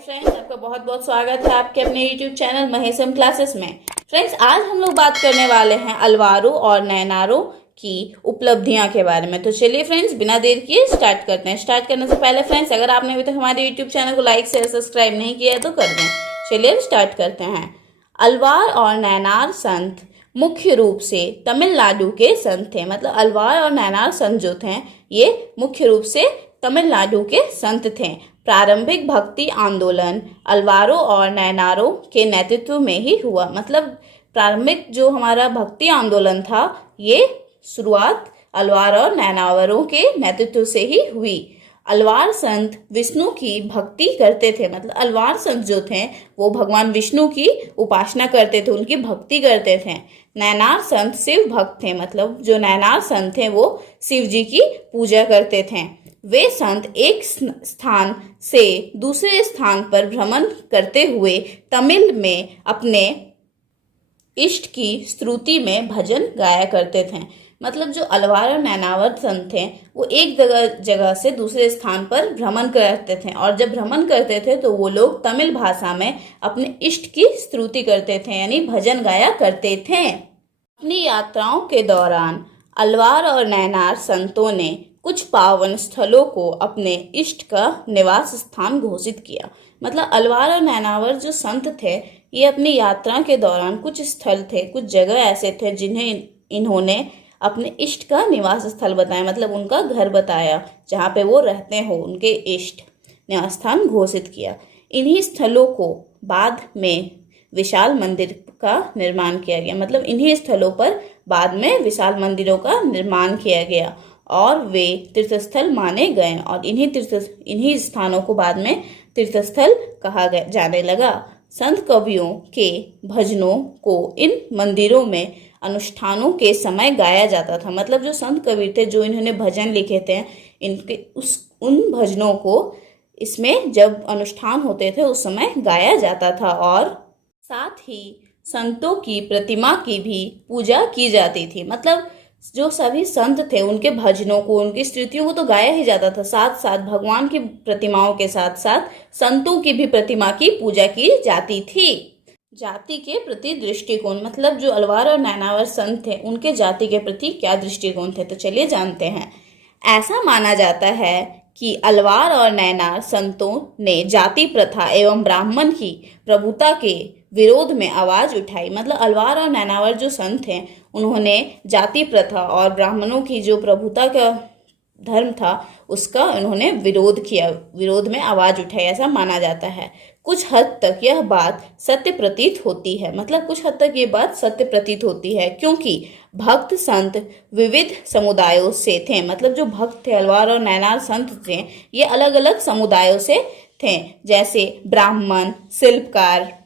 Friends, आपका बहुत बहुत स्वागत है आपके अपने यूट्यूब चैनल महेशम क्लासेस में। फ्रेंड्स, आज हम लोग बात करने वाले हैं अलवारों और नैनारों की उपलब्धियां के बारे में। तो चलिए फ्रेंड्स, बिना देर किए स्टार्ट करते हैं। स्टार्ट करने से पहले फ्रेंड्स, अगर आपने अभी तक हमारे यूट्यूब चैनल को लाइक शेयर सब्सक्राइब नहीं किया है तो कर दें। चलिए स्टार्ट करते हैं। अलवार और नैनार संत मुख्य रूप से तमिलनाडु के संत थे। मतलब अलवार और नैनार संत जो थे ये मुख्य रूप से तमिलनाडु के संत थे। प्रारंभिक भक्ति आंदोलन अलवारों और नैनारों के नेतृत्व में ही हुआ। मतलब प्रारंभिक जो हमारा भक्ति आंदोलन था ये शुरुआत अलवार और नैनावरों के नेतृत्व से ही हुई। अलवार संत विष्णु की भक्ति करते थे। मतलब अलवार संत जो थे वो भगवान विष्णु की उपासना करते थे, उनकी भक्ति करते थे। नैनार संत शिव भक्त थे। मतलब जो नैनार संत थे वो शिव जी की पूजा करते थे। वे संत एक स्थान से दूसरे स्थान पर भ्रमण करते हुए तमिल में अपने इष्ट की स्तुति में भजन गाया करते थे। मतलब जो अलवार और नैनावर संत थे वो एक जगह से दूसरे स्थान पर भ्रमण करते थे, और जब भ्रमण करते थे तो वो लोग तमिल भाषा में अपने इष्ट की स्तुति करते थे, यानी भजन गाया करते थे। अपनी यात्राओं के दौरान अलवार और नैनार संतों ने कुछ पावन स्थलों को अपने इष्ट का निवास स्थान घोषित किया। मतलब अलवार और नैनावर जो संत थे ये अपनी यात्रा के दौरान कुछ स्थल थे, कुछ जगह ऐसे थे जिन्हें इन्होंने अपने इष्ट का निवास स्थल बताया। मतलब उनका घर बताया जहाँ पे वो रहते हो, उनके इष्ट निवास स्थान घोषित किया। इन्हीं स्थलों को बाद में विशाल मंदिर का निर्माण किया गया। मतलब इन्हीं स्थलों पर बाद में विशाल मंदिरों का निर्माण किया गया और वे तीर्थस्थल माने गए, और इन्हीं स्थानों को बाद में तीर्थस्थल कहा जाने लगा। संत कवियों के भजनों को इन मंदिरों में अनुष्ठानों के समय गाया जाता था। मतलब जो संत कवि थे जो इन्होंने भजन लिखे थे उन भजनों को इसमें जब अनुष्ठान होते थे उस समय गाया जाता था। और साथ ही संतों की प्रतिमा की भी पूजा की जाती थी। मतलब जो सभी संत थे उनके भजनों को, उनकी स्तुतियों को तो गाया ही जाता था, साथ साथ भगवान की प्रतिमाओं के साथ साथ संतों की भी प्रतिमा की पूजा की जाती थी। जाति के प्रति दृष्टिकोण, मतलब जो अलवार और नैनावर संत थे उनके जाति के प्रति क्या दृष्टिकोण थे, तो चलिए जानते हैं। ऐसा माना जाता है कि अलवार और नैनार संतों ने जाति प्रथा एवं ब्राह्मण की प्रभुता के विरोध में आवाज उठाई। मतलब अलवार और नैनावर जो संत हैं उन्होंने जाति प्रथा और ब्राह्मणों की जो प्रभुता का धर्म था उसका उन्होंने विरोध किया, विरोध में आवाज उठाई, ऐसा माना जाता है। कुछ हद तक यह बात सत्य प्रतीत होती है। मतलब कुछ हद तक ये बात सत्य प्रतीत होती है क्योंकि भक्त संत विविध समुदायों से थे। मतलब जो भक्त थे अलवार और नैनार संत थे ये अलग अलग समुदायों से थे, जैसे ब्राह्मण, शिल्पकार,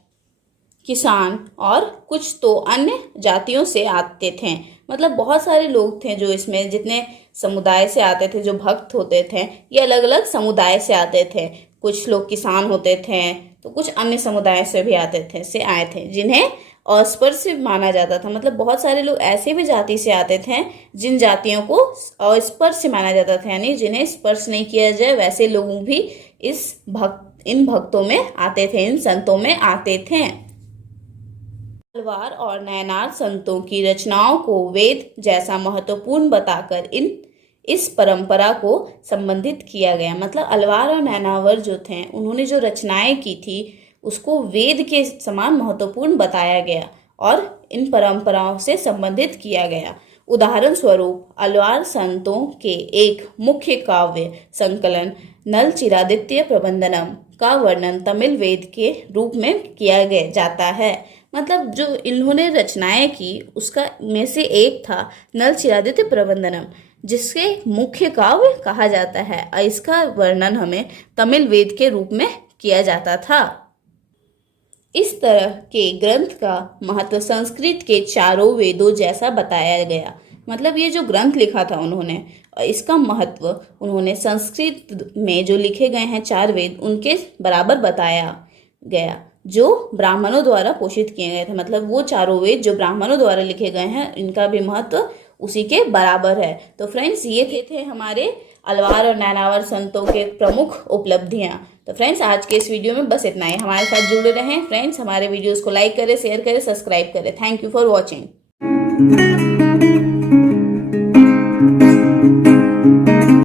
किसान और कुछ तो अन्य जातियों से आते थे। मतलब बहुत सारे लोग थे जो इसमें जितने समुदाय से आते थे, जो भक्त होते थे ये अलग अलग समुदाय से आते थे। कुछ लोग किसान होते थे तो कुछ अन्य समुदाय से भी आए थे जिन्हें अस्पृश्य माना जाता था। मतलब बहुत सारे लोग ऐसे भी जाति से आते थे जिन जातियों को अस्पृश्य माना जाता था, यानी जिन्हें स्पर्श नहीं किया जाए वैसे लोग भी इन भक्तों में आते थे, इन संतों में आते थे। अलवार और नैनार संतों की रचनाओं को वेद जैसा महत्वपूर्ण बताकर इस परंपरा को संबंधित किया गया। मतलब अलवार और नैनावर जो थे उन्होंने जो रचनाएं की थी उसको वेद के समान महत्वपूर्ण बताया गया और इन परंपराओं से संबंधित किया गया। उदाहरण स्वरूप अलवार संतों के एक मुख्य काव्य संकलन नल चिरादित्य प्रबंधनम का वर्णन तमिल वेद के रूप में किया जाता है। मतलब जो इन्होंने रचनाएं की उसका में से एक था नल चिरादित्य प्रबंधनम, जिसके मुख्य काव्य कहा जाता है, और इसका वर्णन हमें तमिल वेद के रूप में किया जाता था। इस तरह के ग्रंथ का महत्व संस्कृत के चारों वेदों जैसा बताया गया। मतलब ये जो ग्रंथ लिखा था उन्होंने, इसका महत्व उन्होंने संस्कृत में जो लिखे गए हैं 4 वेद उनके बराबर बताया गया जो ब्राह्मणों द्वारा पोषित किए गए थे। मतलब वो 4 वेद जो ब्राह्मणों द्वारा लिखे गए हैं इनका भी महत्व उसी के बराबर है। तो फ्रेंड्स ये थे हमारे अलवार और नैनावर संतों के प्रमुख उपलब्धियां। तो फ्रेंड्स आज के इस वीडियो में बस इतना ही। हमारे साथ जुड़े रहें फ्रेंड्स, हमारे वीडियोस को लाइक करें, शेयर करें, सब्सक्राइब करें। Thank you for watching.